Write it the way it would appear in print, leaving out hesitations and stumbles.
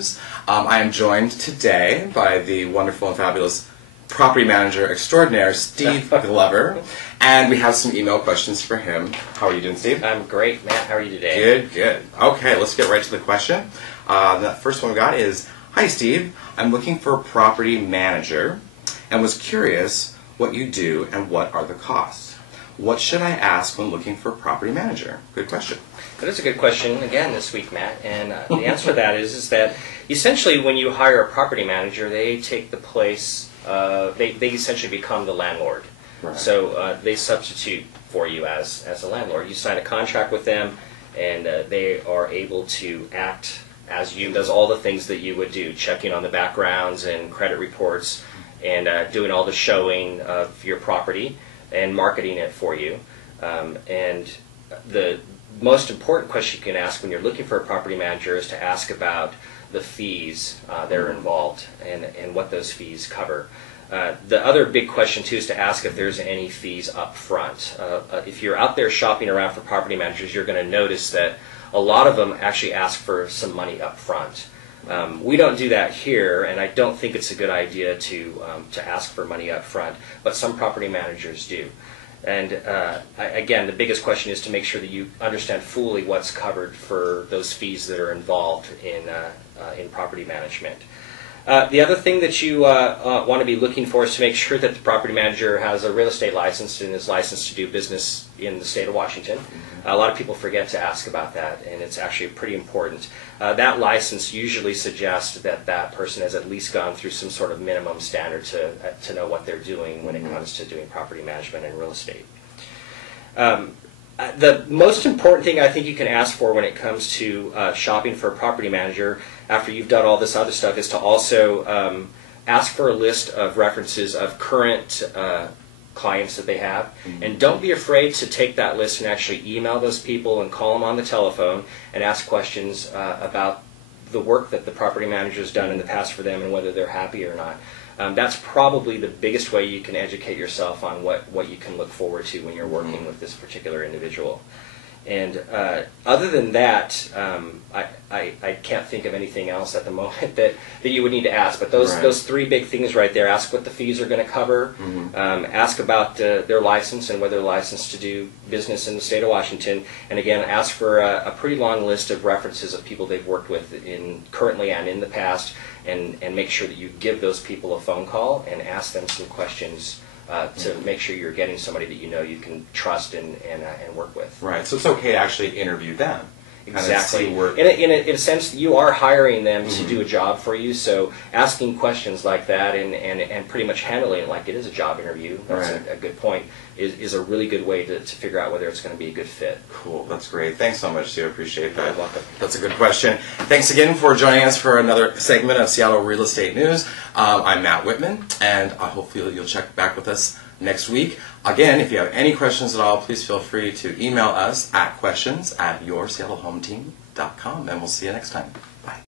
News. I am joined today by the wonderful and fabulous property manager extraordinaire, Steve Glover, and we have some email questions for him. How are you doing, Steve? I'm great, Matt. How are you today? Good, good. Okay, let's get right to the question. The first one we got is, "Hi, Steve. I'm looking for a property manager and was curious what you do and what are the costs. What should I ask when looking for a property manager?" Good question. That is a good question again this week, Matt. And the answer to that is that essentially when you hire a property manager, they take the place, they essentially become the landlord. Right. So they substitute for you as a landlord. You sign a contract with them, and they are able to act as you, does all the things that you would do, checking on the backgrounds and credit reports, and doing all the showing of your property and marketing it for you. And the most important question you can ask when you're looking for a property manager is to ask about the fees that are involved and what those fees cover. The other big question too is to ask if there's any fees up front. If you're out there shopping around for property managers, you're going to notice that a lot of them actually ask for some money up front. We don't do that here, and I don't think it's a good idea to ask for money up front, but some property managers do. And again, the biggest question is to make sure that you understand fully what's covered for those fees that are involved in property management. The other thing that you want to be looking for is to make sure that the property manager has a real estate license and is licensed to do business in the state of Washington. A lot of people forget to ask about that, and it's actually pretty important. That license usually suggests that that person has at least gone through some sort of minimum standard to know what they're doing when it comes to doing property management and real estate. The most important thing I think you can ask for when it comes to shopping for a property manager after you've done all this other stuff is to also ask for a list of references of current clients that they have. And don't be afraid to take that list and actually email those people and call them on the telephone and ask questions about the work that the property manager has done in the past for them and whether they're happy or not. That's probably the biggest way you can educate yourself on what you can look forward to when you're working with this particular individual. And other than that, I can't think of anything else at the moment that you would need to ask. But those three big things right there: ask what the fees are going to cover, ask about their license and whether they're licensed to do business in the state of Washington, and again, ask for a pretty long list of references of people they've worked with currently and in the past, and make sure that you give those people a phone call and ask them some questions to make sure you're getting somebody that you know you can trust and work with. Right, so it's okay to actually interview them. Exactly. In a sense, you are hiring them to do a job for you, so asking questions like that and pretty much handling it like it is a job interview, that's a good point, is a really good way to figure out whether it's going to be a good fit. Cool, that's great. Thanks so much, Steve. I appreciate that. You're welcome. That's a good question. Thanks again for joining us for another segment of Seattle Real Estate News. I'm Matt Whitman, and hopefully you'll check back with us next week. Again, if you have any questions at all, please feel free to email us at questions@yourseattlehometeam.com, and we'll see you next time. Bye.